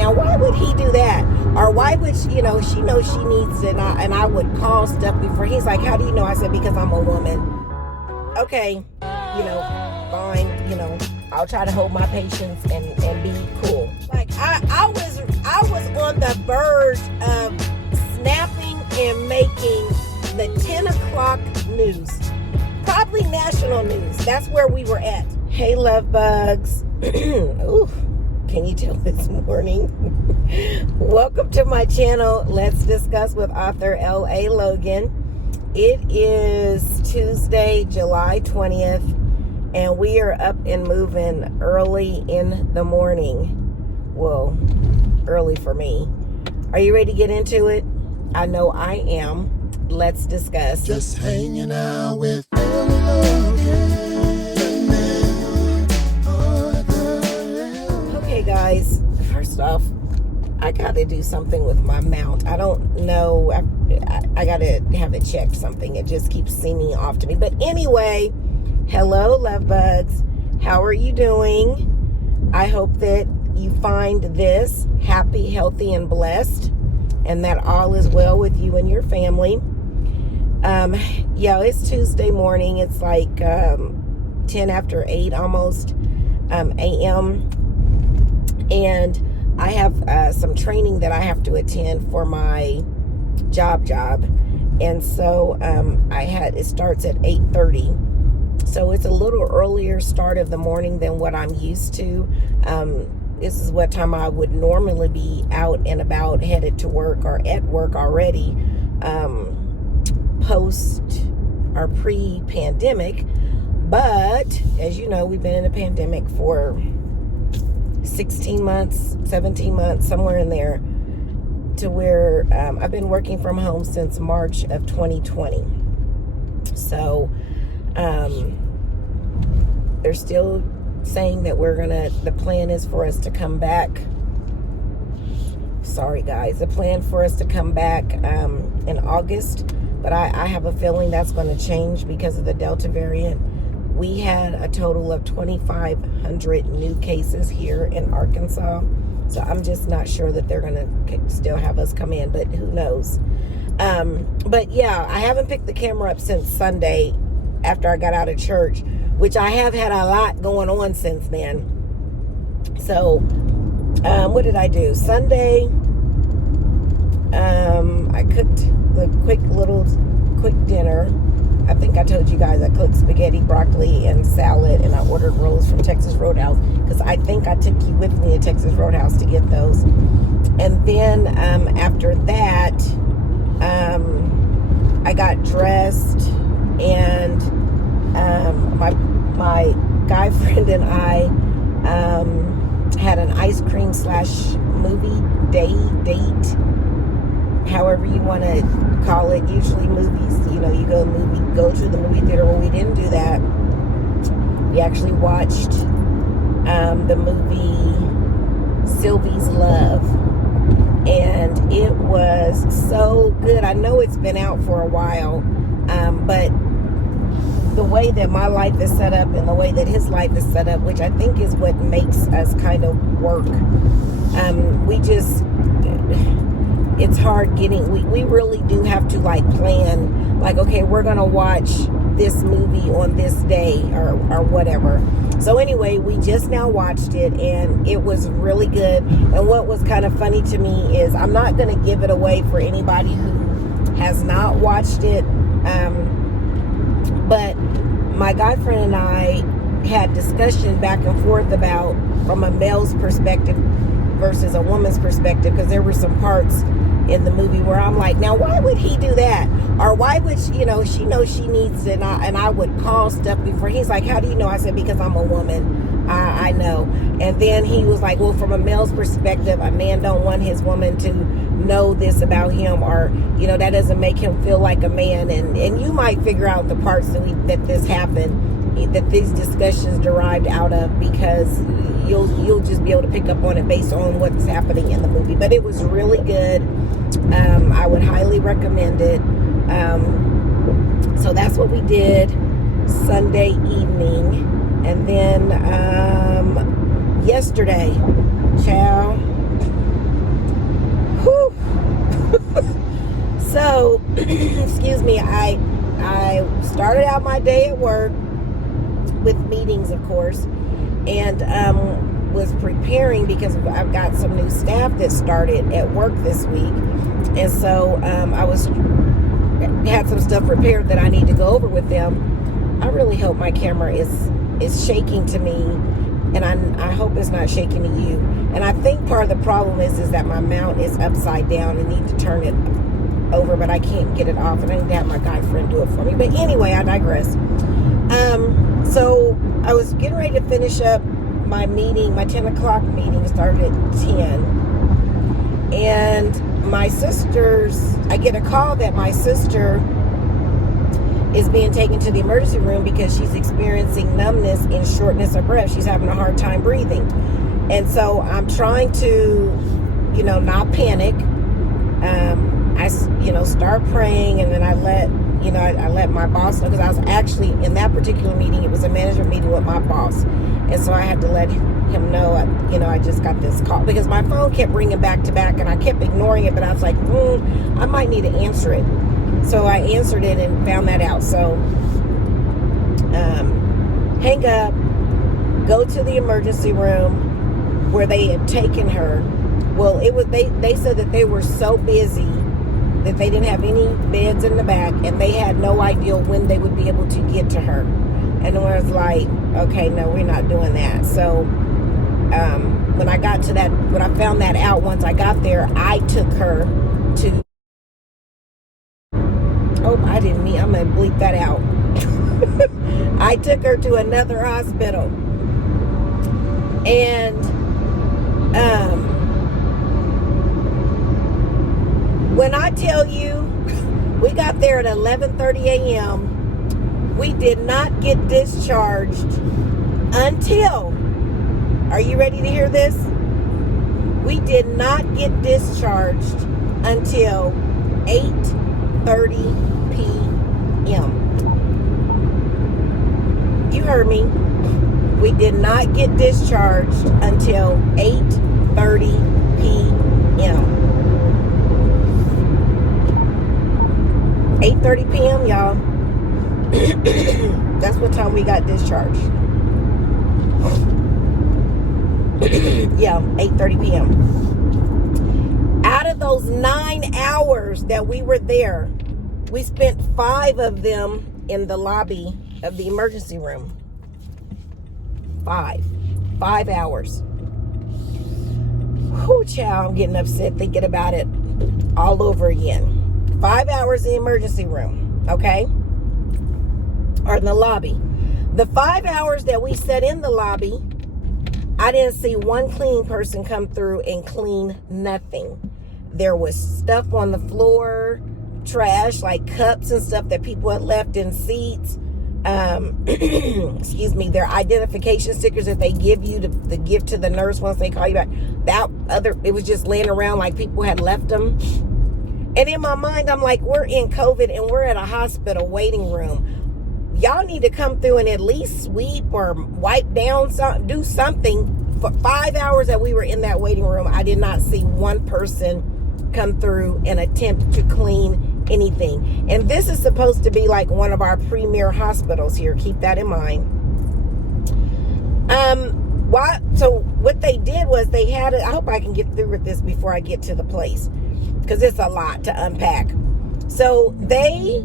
now why would he do that? Or why would she, she knows she needs it, and I would call stuff before. He's like, how do you know? I said, because I'm a woman. Okay, fine, I'll try to hold my patience and be cool. Like I was on the verge of snapping and making the 10 o'clock news. Probably national news. That's where we were at. Hey, love bugs. Ooh, can you tell it's morning? Welcome to my channel. Let's discuss with author L.A. Logan. It is Tuesday, July 20th, and we are up and moving early in the morning. Well, early for me. Are you ready to get into it? I know I am. Let's discuss. Just hanging out with Logan. Okay, guys. First off, I got to do something with my mount. I don't know. I got to have it checked something. It just keeps seeming off to me. But anyway, hello, love bugs. How are you doing? I hope that you find this happy, healthy, and blessed, and that all is well with you and your family. It's Tuesday morning. It's like 10 after 8 almost a.m. And I have some training that I have to attend for my job. And so it starts at 8:30. So it's a little earlier start of the morning than what I'm used to. This is what time I would normally be out and about, headed to work or at work already, post or pre-pandemic. But as you know, we've been in a pandemic for 16 months, 17 months, somewhere in there, to where I've been working from home since March of 2020. So they're still saying that the plan is for us to come back. Sorry, guys. The plan for us to come back in August, but I have a feeling that's going to change because of the Delta variant. We had a total of 2,500 new cases here in Arkansas, so I'm just not sure that they're going to still have us come in, but who knows. But yeah, I haven't picked the camera up since Sunday after I got out of church, which I have had a lot going on since then. So, what did I do? Sunday, I cooked the quick dinner. I think I told you guys I cooked spaghetti, broccoli, and salad, and I ordered rolls from Texas Roadhouse because I think I took you with me to Texas Roadhouse to get those. And then after that, I got dressed, and my guy friend and I had an ice cream / movie date, however you want to call it. Usually movies, you go to the movie theater. Well, we didn't do that. We actually watched the movie Sylvie's Love, and it was so good. I know it's been out for a while, but the way that my life is set up and the way that his life is set up, which I think is what makes us kind of work, it's hard we really do have to plan, like, okay, we're gonna watch this movie on this day or whatever. So anyway, we just now watched it, and it was really good. And what was kind of funny to me is I'm not gonna give it away for anybody who has not watched it, but my guy friend and I had discussion back and forth about from a male's perspective versus a woman's perspective, because there were some parts in the movie where I'm like, now why would he do that? Or why would she knows she needs it, and I would call stuff before. He's like, how do you know? I said, because I'm a woman. I know. And then he was like, well, from a male's perspective, a man don't want his woman to know this about him, or that doesn't make him feel like a man. And you might figure out the parts that this happened, that these discussions derived out of, because you'll just be able to pick up on it based on what's happening in the movie. But it was really good. I would highly recommend it. So that's what we did Sunday evening. And then yesterday, started out my day at work with meetings, of course, and was preparing because I've got some new staff that started at work this week, and so had some stuff prepared that I need to go over with them. I really hope my camera is shaking to me, and I hope it's not shaking to you. And I think part of the problem is that my mount is upside down and need to turn it over, but I can't get it off, and I need to have my guy friend do it for me. But anyway, I digress. So I was getting ready to finish up my meeting. My 10 o'clock meeting started at 10, and I get a call that my sister is being taken to the emergency room because she's experiencing numbness and shortness of breath. She's having a hard time breathing. And so I'm trying to, not panic. I start praying, and then I let my boss know, because I was actually in that particular meeting. It was a management meeting with my boss. And so I had to let him know, I just got this call, because my phone kept ringing back to back, and I kept ignoring it, but I was like, I might need to answer it. So I answered it and found that out. So hang up, go to the emergency room where they had taken her. Well, they said that they were so busy that they didn't have any beds in the back, and they had no idea when they would be able to get to her. And I was like, okay, no, we're not doing that. So when I found that out, once I got there, I took her to, I'm going to bleep that out. I took her to another hospital. And when I tell you, we got there at 11:30 a.m., we did not get discharged until, are you ready to hear this? We did not get discharged until 8:30 p.m. You heard me. We did not get discharged until 8:30 p.m. 8:30 p.m., y'all. That's what time we got discharged. Yeah, 8:30 p.m. Out of those 9 hours that we were there, we spent 5 of them in the lobby of the emergency room. 5 hours. Whew, child, I'm getting upset thinking about it all over again. 5 hours in the emergency room, okay? Or in the lobby. The 5 hours that we sat in the lobby, I didn't see one cleaning person come through and clean nothing. There was stuff on the floor, trash, like cups and stuff that people had left in seats. Excuse me, their identification stickers that they give you to give to the nurse once they call you back. It was just laying around like people had left them. And in my mind, I'm like, we're in COVID and we're at a hospital waiting room. Y'all need to come through and at least sweep or wipe down, do something. For 5 hours that we were in that waiting room, I did not see one person come through and attempt to clean anything. And this is supposed to be like one of our premier hospitals here. Keep that in mind. So what they did was they had it. I hope I can get through with this before I get to the place, because it's a lot to unpack. So they,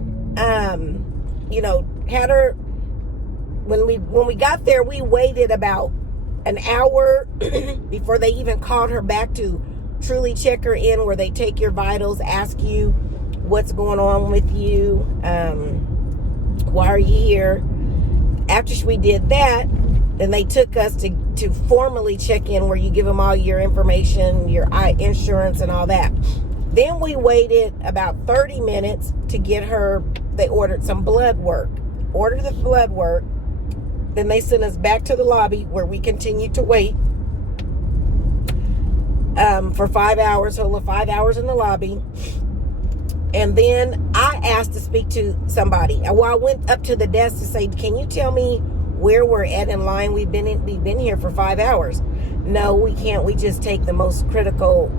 had her, when we got there, we waited about an hour before they even called her back to truly check her in, where they take your vitals, ask you what's going on with you, why are you here. After we did that, then they took us to formally check in, where you give them all your information, your insurance and all that. Then we waited about 30 minutes to get her. They ordered some blood work. Ordered the blood work. Then they sent us back to the lobby, where we continued to wait for 5 hours, total of 5 hours in the lobby. And then I asked to speak to somebody. Well, I went up to the desk to say, can you tell me where we're at in line? We've been here for 5 hours. No, we can't. We just take the most critical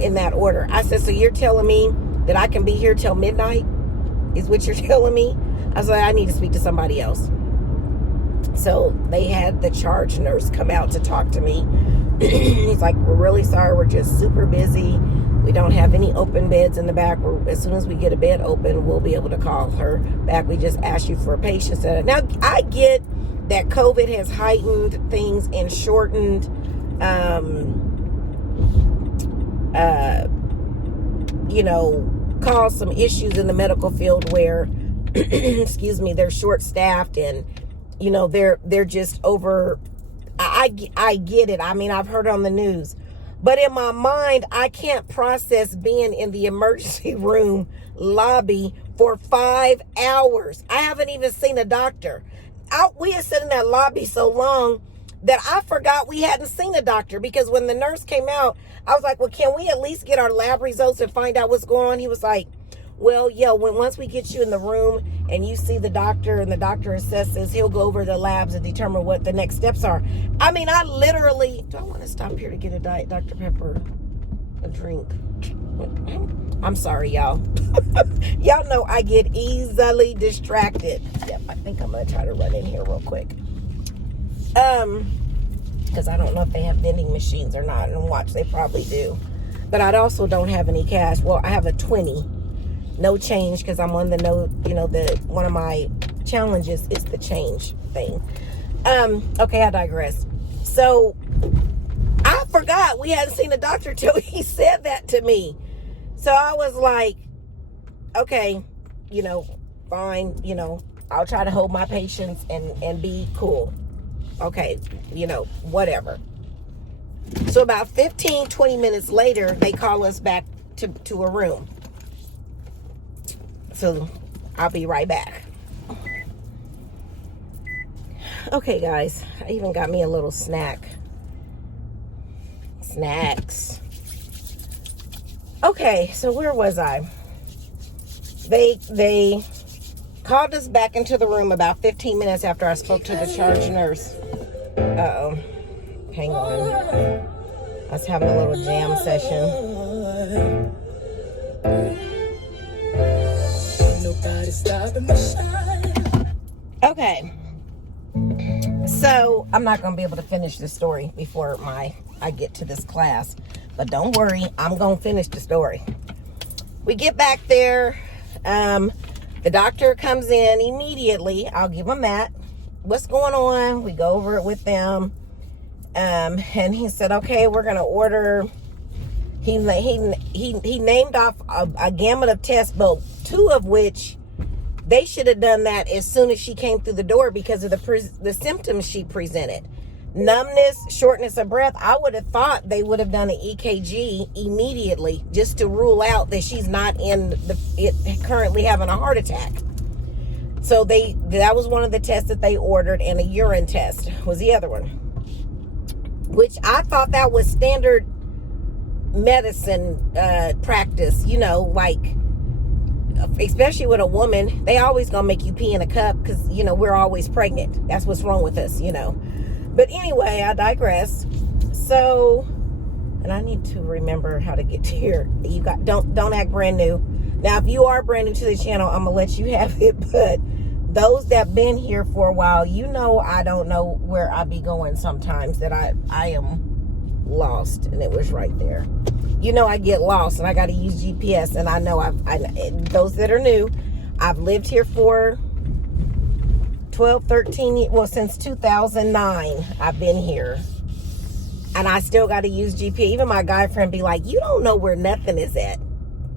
in that order. I said, so you're telling me that I can be here till midnight? Is what you're telling me? I was like, I need to speak to somebody else. So they had the charge nurse come out to talk to me. He's like, we're really sorry. We're just super busy. We don't have any open beds in the back. As soon as we get a bed open, we'll be able to call her back. We just asked you for a patient. Now, I get that COVID has heightened things and shortened, caused some issues in the medical field where, excuse me, they're short-staffed and, they're just over. I get it. I mean, I've heard on the news. But in my mind, I can't process being in the emergency room lobby for 5 hours. I haven't even seen a doctor. We had sat in that lobby so long that I forgot we hadn't seen a doctor, because when the nurse came out, I was like, well, can we at least get our lab results and find out what's going on? He was like, well, yeah, once we get you in the room and you see the doctor and the doctor assesses, he'll go over the labs and determine what the next steps are. I mean, I literally, do I want to stop here to get a Diet Dr. Pepper, a drink? I'm sorry, y'all. Y'all know I get easily distracted. Yep, I think I'm going to try to run in here real quick. Because I don't know if they have vending machines or not. And watch, they probably do. But I also don't have any cash. Well, I have a 20. No change, because I'm on one of my challenges is the change thing. Okay, I digress. So I forgot we hadn't seen a doctor till he said that to me. So I was like, okay, fine, I'll try to hold my patience and be cool. Okay, whatever. So about 15, 20 minutes later, they call us back to a room. So I'll be right back. Okay, guys, I even got me a little snack. Snacks. Okay, so where was I? They called us back into the room about 15 minutes after I spoke to the charge nurse. Uh-oh. Hang on. I was having a little jam session. Okay, so I'm not going to be able to finish the story before I get to this class, but don't worry, I'm going to finish the story. We get back there, the doctor comes in immediately. I'll give him that. What's going on? We go over it with them, and he said, okay, we're going to order. He named off a gamut of tests, but 2 of which they should have done that as soon as she came through the door because of the symptoms she presented. Numbness, shortness of breath. I would have thought they would have done an EKG immediately just to rule out that she's not currently having a heart attack. So that was one of the tests that they ordered, and a urine test was the other one, which I thought that was standard medicine practice, like, especially with a woman, they always gonna make you pee in a cup because we're always pregnant. That's what's wrong with us. But anyway, I digress. So, and I need to remember how to get to here. You don't act brand new. Now, if you are brand new to the channel, I'm gonna let you have it, but those that been here for a while, I don't know where I be going sometimes, that I am lost, and it was right there. I get lost and I got to use GPS, and I know those that are new, I've lived here for 12, 13, since 2009, I've been here, and I still got to use GPS. Even my guy friend be like, you don't know where nothing is at,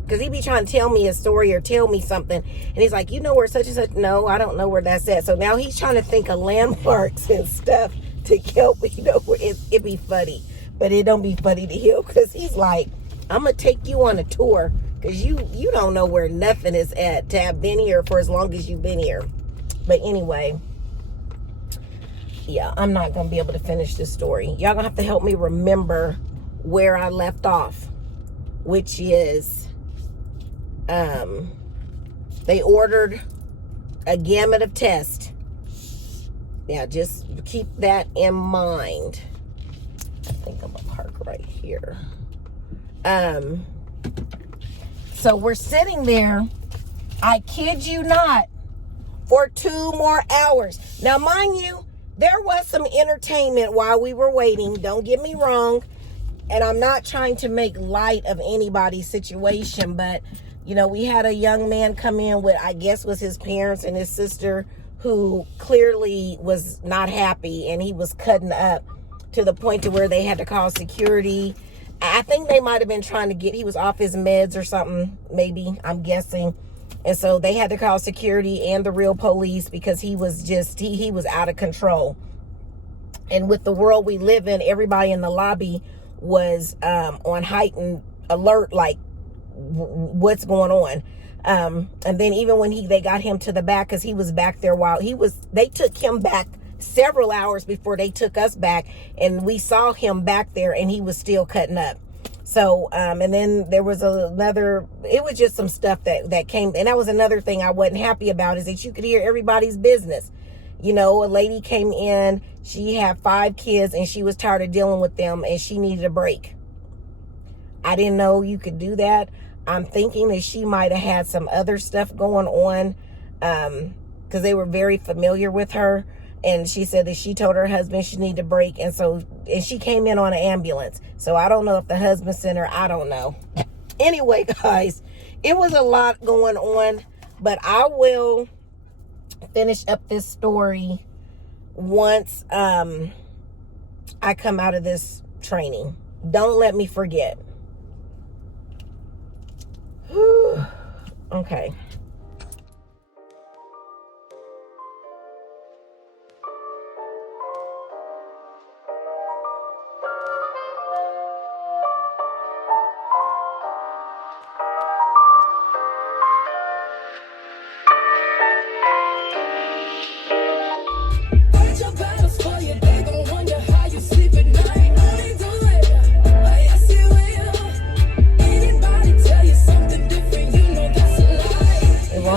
because he be trying to tell me a story or tell me something, and he's like, where such and such. No, I don't know where that's at. So now he's trying to think of landmarks and stuff to help me where it be funny. But it don't be funny to him, because he's like, I'm going to take you on a tour, because you don't know where nothing is at to have been here for as long as you've been here. But anyway, yeah, I'm not going to be able to finish this story. Y'all going to have to help me remember where I left off, which is they ordered a gamut of tests. Yeah, just keep that in mind. I think I'm going to park right here. So we're sitting there, I kid you not, for 2 more hours. Now, mind you, there was some entertainment while we were waiting. Don't get me wrong. And I'm not trying to make light of anybody's situation, but, you know, we had a young man come in with, I guess, was his parents and his sister, who clearly was not happy, and he was cutting up to the point to where they had to call security. I think they might have been trying to get, he was off his meds or something, maybe, I'm guessing. And so they had to call security and the real police because he was just, he was out of control. And with the world we live in, everybody in the lobby was on heightened alert, like what's going on. And then even when they got him to the back, because he was back there while they took him back several hours before they took us back, and we saw him back there and he was still cutting up. So, and then there was it was just some stuff that came, and that was another thing I wasn't happy about, is that you could hear everybody's business. You know, a lady came in, she had 5 kids and she was tired of dealing with them and she needed a break. I didn't know you could do that. I'm thinking that she might have had some other stuff going on, because they were very familiar with her. And she said that she told her husband she needed a break. And she came in on an ambulance. So I don't know if the husband sent her. I don't know. Anyway, guys, it was a lot going on. But I will finish up this story once I come out of this training. Don't let me forget. Okay.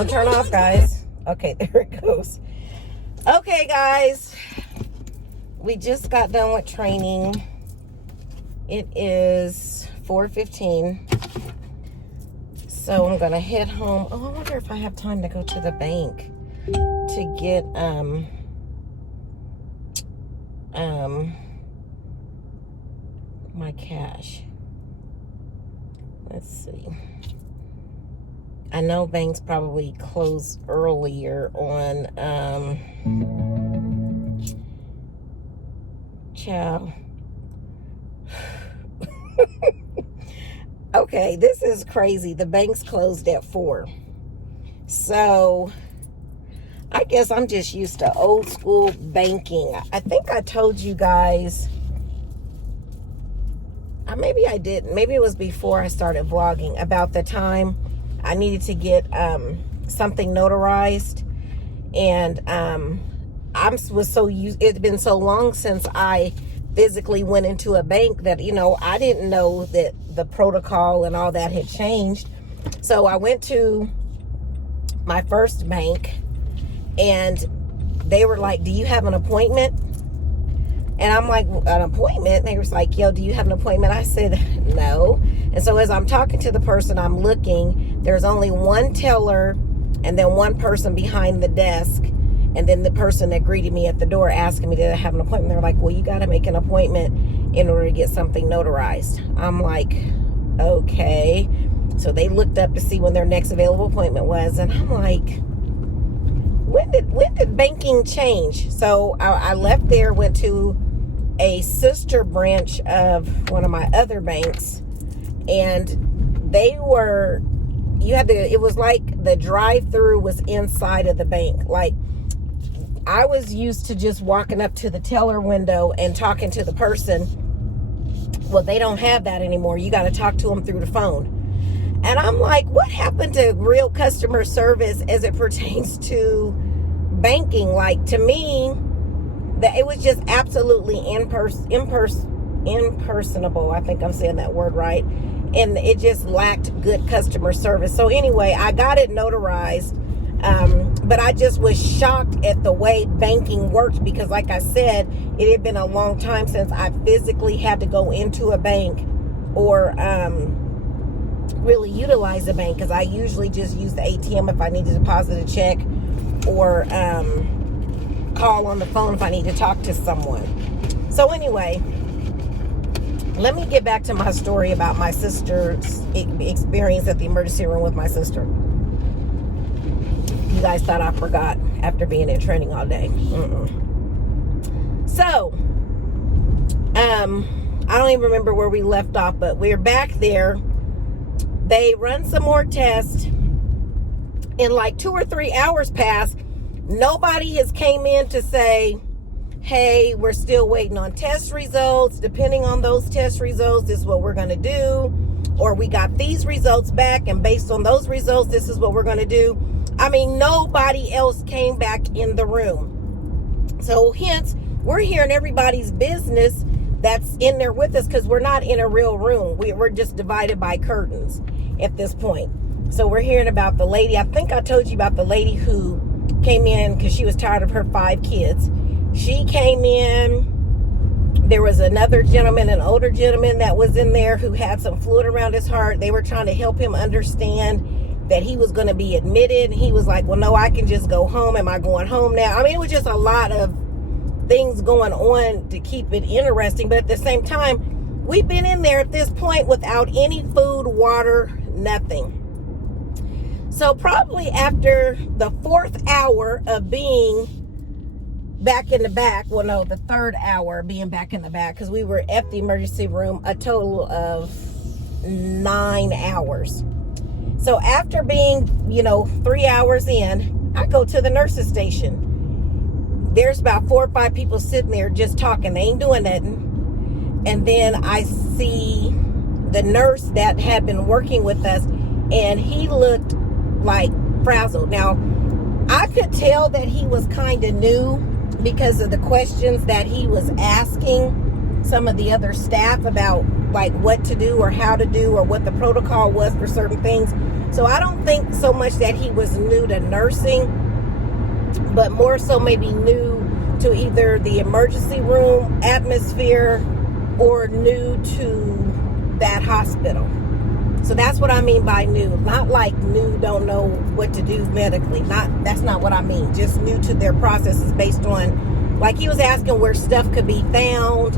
Turn off, guys. Okay, there it goes. Okay, guys, we just got done with training. It is 4:15, so I'm gonna head home. Oh, I wonder if I have time to go to the bank to get my cash. Let's see. I know banks probably close earlier on, child. Okay, this is crazy. The banks closed at 4. So, I guess I'm just used to old school banking. I think I told you guys, maybe I didn't. Maybe it was before I started vlogging, about the time I needed to get something notarized, and it's been so long since I physically went into a bank that, you know, I didn't know that the protocol and all that had changed. So I went to my first bank and they were like, "Do you have an appointment?" And I'm like, "An appointment?" And they was like, "Yo, do you have an appointment?" I said, "No." And so as I'm talking to the person, I'm looking, there's only one teller and then one person behind the desk. And then the person that greeted me at the door asking me, did I have an appointment? They're like, "Well, you got to make an appointment in order to get something notarized." I'm like, okay. So they looked up to see when their next available appointment was. And I'm like, when did banking change? So I left there, went to a sister branch of one of my other banks. And it was like the drive-through was inside of the bank. Like, I was used to just walking up to the teller window and talking to the person. Well, they don't have that anymore. You got to talk to them through the phone. And I'm like, what happened to real customer service as it pertains to banking? Like, to me, that it was just absolutely impersonable. I think I'm saying that word right. And it just lacked good customer service. So anyway, I got it notarized. But I just was shocked at the way banking worked, because like I said, it had been a long time since I physically had to go into a bank or really utilize the bank, because I usually just use the ATM if I need to deposit a check or call on the phone if I need to talk to someone. So anyway, let me get back to my story about my sister's experience at the emergency room with my sister. You guys thought I forgot after being in training all day. So, I don't even remember where we left off, but we're back there. They run some more tests. In like 2 or 3 hours passed. Nobody has came in to say, hey, we're still waiting on test results. Depending on those test results, this is what we're going to do. Or we got these results back, and based on those results, this is what we're going to do. I mean, nobody else came back in the room. So hence, we're hearing everybody's business that's in there with us, because we're not in a real room. We're just divided by curtains at this point. So we're hearing about the lady. I think I told you about the lady who came in because she was tired of her 5 kids. She came in. There was another gentleman, an older gentleman that was in there who had some fluid around his heart. They were trying to help him understand that he was going to be admitted. And he was like, well, no, I can just go home. Am I going home now? I mean, it was just a lot of things going on to keep it interesting. But at the same time, we've been in there at this point without any food, water, nothing. So probably after the 4th hour of being back in the back, well, no, the 3rd hour being back in the back, because we were at the emergency room a total of 9 hours. So after being, 3 hours in, I go to the nurse's station. There's about 4 or 5 people sitting there just talking. They ain't doing nothing. And then I see the nurse that had been working with us, and he looked like frazzled. Now, I could tell that he was kind of new because of the questions that he was asking some of the other staff about like what to do or how to do or what the protocol was for certain things. So I don't think so much that he was new to nursing, but more so maybe new to either the emergency room atmosphere or new to that hospital. So that's what I mean by new. Not like new, don't know what to do medically. That's not what I mean. Just new to their processes based on, like he was asking where stuff could be found,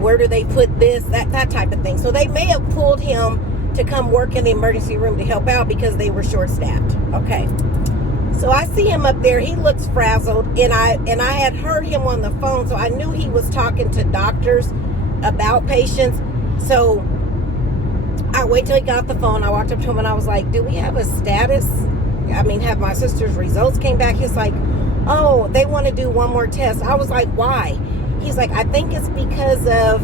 where do they put this, that type of thing. So they may have pulled him to come work in the emergency room to help out because they were short-staffed. Okay. So I see him up there. He looks frazzled, and I had heard him on the phone, so I knew he was talking to doctors about patients. So I wait till he got the phone. I walked up to him and I was like, do we have a status? I mean, have my sister's results came back? He's like, oh, they want to do one more test. I was like, why? He's like, I think it's because of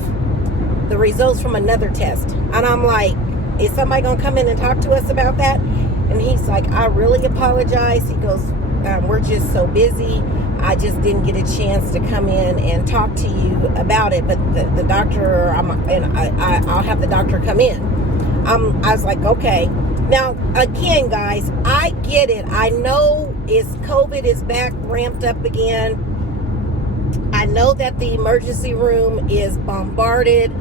the results from another test. And I'm like, is somebody going to come in and talk to us about that? And he's like, I really apologize. He goes, we're just so busy. I just didn't get a chance to come in and talk to you about it. But the doctor, I'll have the doctor come in. I was like, okay. Now, again, guys, I get it. I know COVID is back, ramped up again. I know that the emergency room is bombarded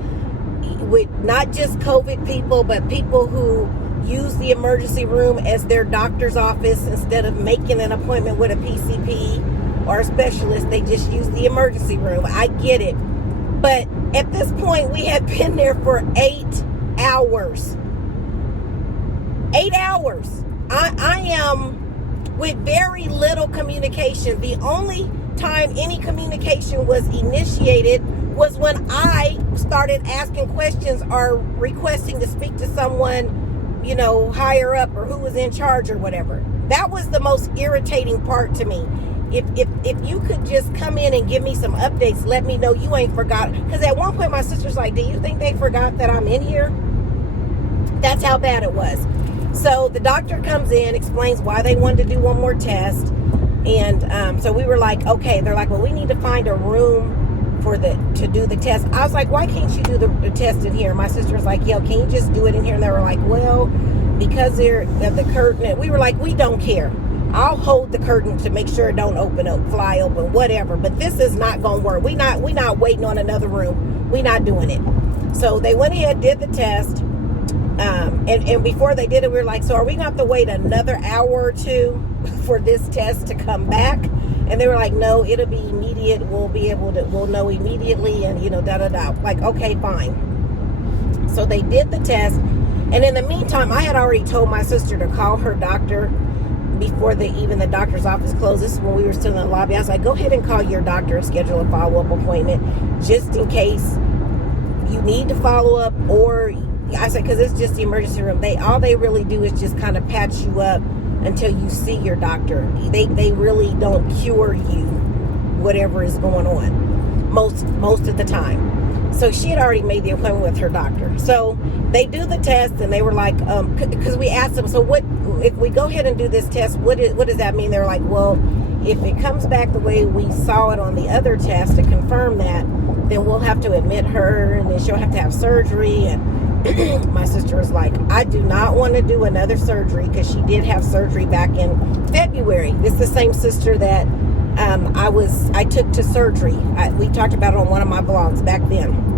with not just COVID people, but people who use the emergency room as their doctor's office instead of making an appointment with a PCP or a specialist. They just use the emergency room. I get it. But at this point, we had been there for 8 hours. 8 hours. I am with very little communication. The only time any communication was initiated was when I started asking questions or requesting to speak to someone, higher up or who was in charge or whatever. That was the most irritating part to me. If you could just come in and give me some updates, let me know you ain't forgot. Because at one point my sister's like, do you think they forgot that I'm in here? That's how bad it was. So the doctor comes in, explains why they wanted to do one more test. And so we were like, okay. They're like, well, we need to find a room to do the test. I was like, why can't you do the test in here? My sister was like, yo, can you just do it in here? And they were like, well, because they're of the curtain. And we were like, we don't care. I'll hold the curtain to make sure it don't fly open, whatever. But this is not going to work. We not waiting on another room. We not doing it. So they went ahead, did the test. And before they did it, we were like, so are we gonna have to wait another hour or two for this test to come back? And they were like, no, it'll be immediate. We'll know immediately, and da da da. Like, okay, fine. So they did the test, and in the meantime, I had already told my sister to call her doctor before even the doctor's office closed. This is when we were still in the lobby. I was like, go ahead and call your doctor and schedule a follow-up appointment just in case you need to follow up. Or I said, because it's just the emergency room. All they really do is just kind of patch you up until you see your doctor. They really don't cure you whatever is going on most of the time. So she had already made the appointment with her doctor. So they do the test, and they were like, because we asked them, so what if we go ahead and do this test, what does that mean? They're like, well, if it comes back the way we saw it on the other test to confirm that, then we'll have to admit her, and then she'll have to have surgery. And my sister was like, I do not want to do another surgery, because she did have surgery back in February. This is the same sister that I took to surgery. We talked about it on one of my vlogs back then.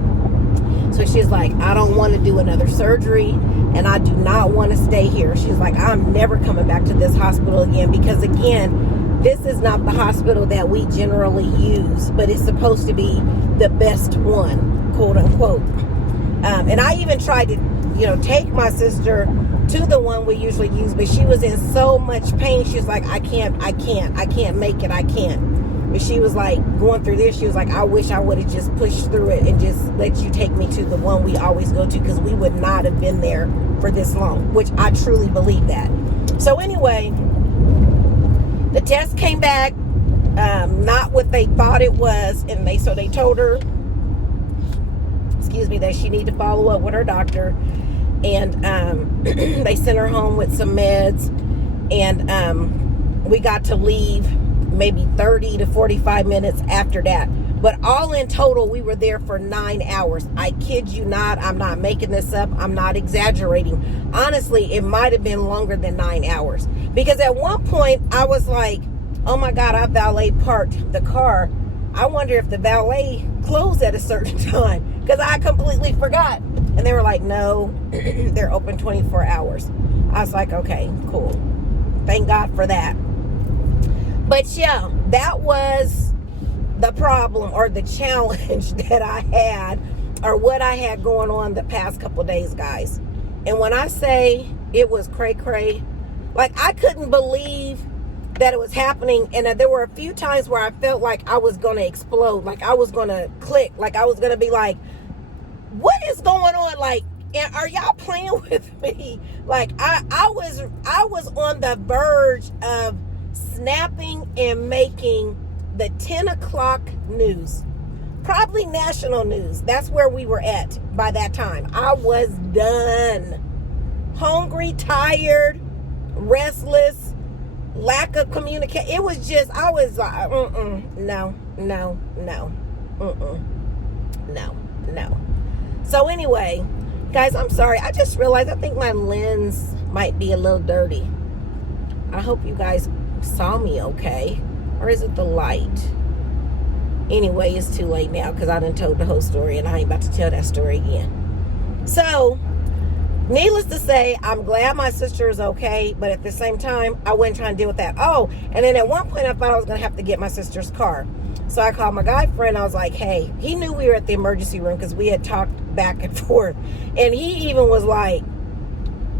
So she's like, I don't want to do another surgery, and I do not want to stay here. She's like, I'm never coming back to this hospital again, because again, this is not the hospital that we generally use, but it's supposed to be the best one, quote unquote. And I even tried to, take my sister to the one we usually use, but she was in so much pain. She was like, I can't make it. I can't. But she was like going through this. She was like, I wish I would have just pushed through it and just let you take me to the one we always go to, because we would not have been there for this long, which I truly believe that. So anyway, the test came back, not what they thought it was. And they told her, that she needed to follow up with her doctor. And they sent her home with some meds, and we got to leave maybe 30 to 45 minutes after that. But all in total, we were there for 9 hours. I kid you not. I'm not making this up. I'm not exaggerating. Honestly, it might have been longer than 9 hours, because at one point I was like, oh my God, I valet parked the car. I wonder if the valet closed at a certain time, because I completely forgot. And they were like, no, they're open 24 hours. I was like, okay, cool. Thank God for that. But yeah, that was the problem, or the challenge that I had, or what I had going on the past couple days, guys. And when I say it was cray-cray, like, I couldn't believe that it was happening. And there were a few times where I felt like I was going to explode, like I was going to click, like I was going to be like, what is going on? Like, and are y'all playing with me? Like, I was on the verge of snapping and making the 10 o'clock news, probably national news. That's where we were at by that time. I was done. Hungry, tired, restless, lack of communication. It was just, I was like, no. So anyway, guys, I'm sorry. I just realized I think my lens might be a little dirty. I hope you guys saw me okay. Or is it the light? Anyway, it's too late now, because I done told the whole story, and I ain't about to tell that story again. So, needless to say, I'm glad my sister is okay, but at the same time, I wasn't trying to deal with that. Oh, and then at one point, I thought I was going to have to get my sister's car. So I called my guy friend. I was like, hey, he knew we were at the emergency room, because we had talked back and forth. And he even was like,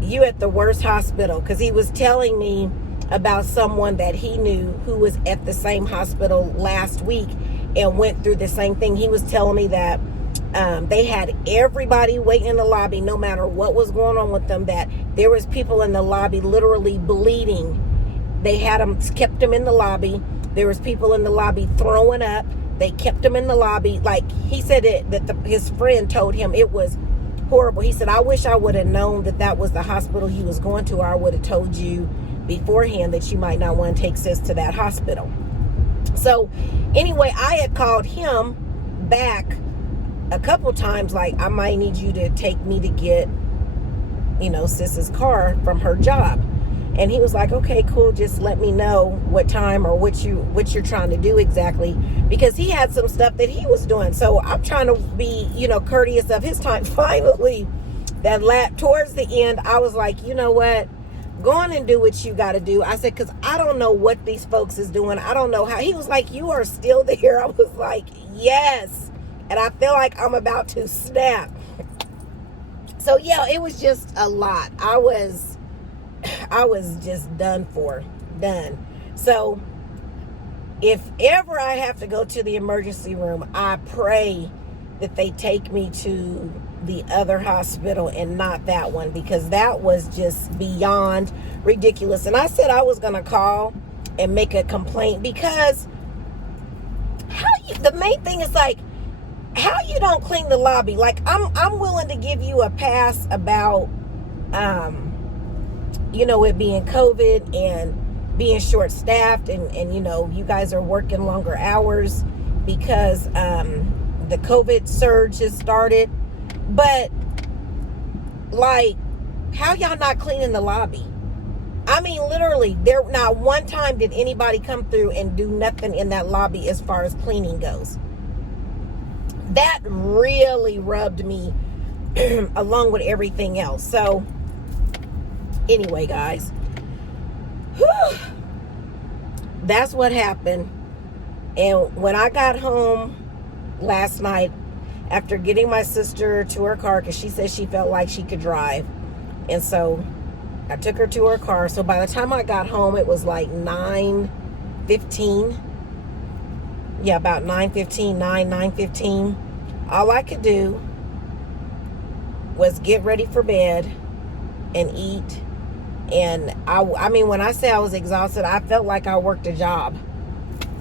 you at the worst hospital, because he was telling me about someone that he knew who was at the same hospital last week and went through the same thing. He was telling me that they had everybody waiting in the lobby, no matter what was going on with them, that there was people in the lobby literally bleeding. They had them, kept them in the lobby. There was people in the lobby throwing up. They kept them in the lobby. Like, he said his friend told him it was horrible. He said, I wish I would have known that was the hospital he was going to, or I would have told you beforehand that you might not want to take sis to that hospital. So anyway, I had called him back a couple times, like, I might need you to take me to get, sis's car from her job. And he was like, okay, cool, just let me know what time or what you're trying to do exactly, because he had some stuff that he was doing. So I'm trying to be, courteous of his time. Finally, towards the end, I was like, you know what? Go on and do what you got to do. I said, because I don't know what these folks is doing. I don't know how. He was like, you are still there. I was like, yes. And I feel like I'm about to snap. So yeah, it was just a lot. I was just done. So if ever I have to go to the emergency room, I pray that they take me to the other hospital and not that one, because that was just beyond ridiculous. And I said I was going to call and make a complaint, because the main thing is like, how you don't clean the lobby. Like, I'm willing to give you a pass about it being COVID and being short-staffed, and you guys are working longer hours because the COVID surge has started. But like, how y'all not cleaning the lobby? I mean, literally, there not one time did anybody come through and do nothing in that lobby as far as cleaning goes. That really rubbed me along with everything else. So anyway, guys, that's what happened. And when I got home last night, after getting my sister to her car, because she said she felt like she could drive, and so I took her to her car. So by the time I got home, it was like 9:15. Yeah, about 9:15. All I could do was get ready for bed and eat. And I mean, when I say I was exhausted, I felt like I worked a job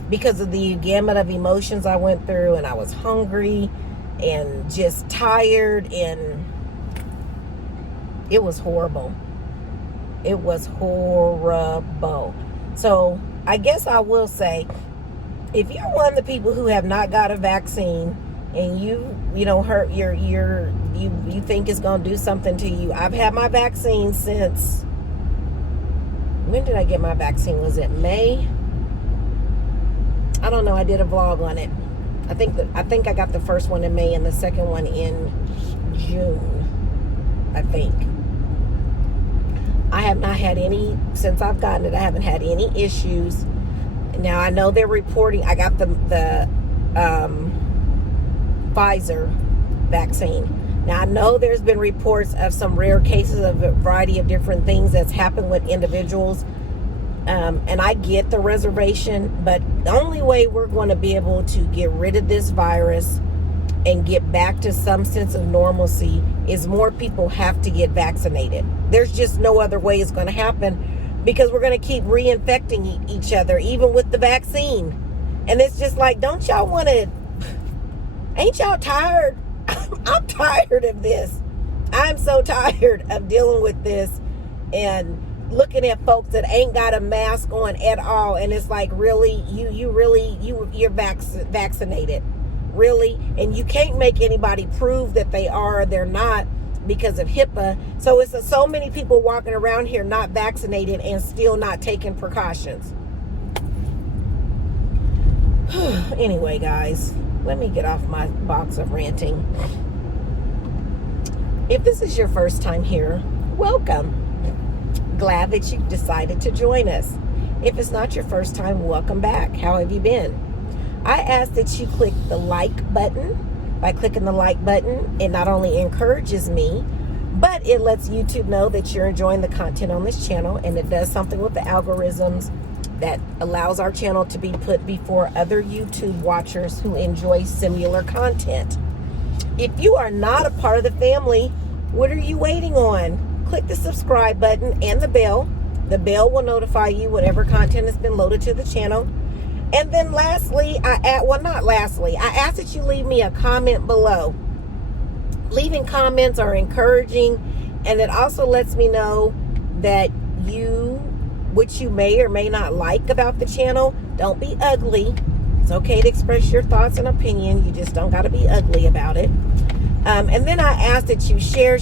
because of the gamut of emotions I went through. And I was hungry and just tired, and it was horrible. It was horrible. So I guess I will say, if you're one of the people who have not got a vaccine and you think it's going to do something to you, I've had my vaccine since, when did I get my vaccine? Was it May? I don't know. I did a vlog on it. I think I got the first one in May and the second one in June, I think. I have not had any, since I've gotten it, I haven't had any issues. Now, I know they're reporting, I got the Pfizer vaccine. Now, I know there's been reports of some rare cases of a variety of different things that's happened with individuals. And I get the reservation, but the only way we're going to be able to get rid of this virus and get back to some sense of normalcy is more people have to get vaccinated. There's just no other way it's going to happen, because we're going to keep reinfecting each other, even with the vaccine. And it's just like, don't y'all want to, ain't y'all tired? I'm tired of this. I'm so tired of dealing with this and looking at folks that ain't got a mask on at all. And it's like, really, you're vaccinated. Really? And you can't make anybody prove that they are or they're not because of HIPAA. So it's so many people walking around here not vaccinated and still not taking precautions. Anyway, guys, let me get off my box of ranting. If this is your first time here, welcome. Glad that you decided to join us. If it's not your first time, welcome back. How have you been? I ask that you click the like button. By clicking the like button, it not only encourages me, but it lets YouTube know that you're enjoying the content on this channel, and it does something with the algorithms that allows our channel to be put before other YouTube watchers who enjoy similar content. If you are not a part of the family, what are you waiting on? Click the subscribe button and the bell. The bell will notify you whatever content has been loaded to the channel. And then lastly, I ask that you leave me a comment below. Leaving comments are encouraging, and it also lets me know that which you may or may not like about the channel. Don't be ugly. It's okay to express your thoughts and opinion. You just don't got to be ugly about it. And then I ask that you share.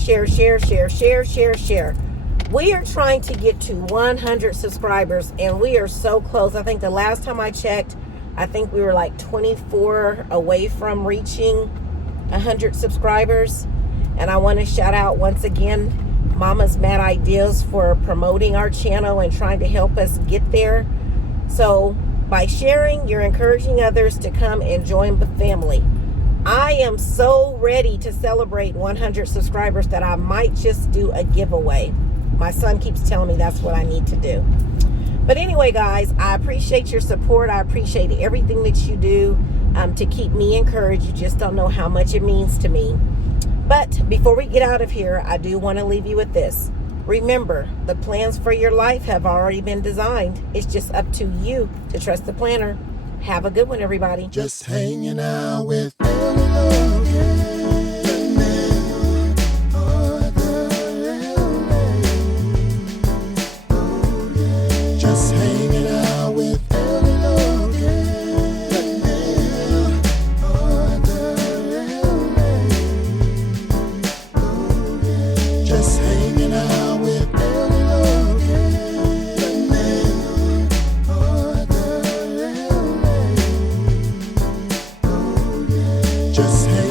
We are trying to get to 100 subscribers, and we are so close. I think the last time I checked, I think we were like 24 away from reaching 100 subscribers. And I want to shout out once again Mama's Mad Ideas for promoting our channel and trying to help us get there. So by sharing, you're encouraging others to come and join the family. I am so ready to celebrate 100 subscribers that I might just do a giveaway. My son keeps telling me that's what I need to do. But anyway, guys, I appreciate your support. I appreciate everything that you do to keep me encouraged. You just don't know how much it means to me. But before we get out of here, I do want to leave you with this. Remember, the plans for your life have already been designed. It's just up to you to trust the planner. Have a good one, everybody. Just hanging out with Logan. Just hanging out with Logan. Just hanging out with Logan. Just hanging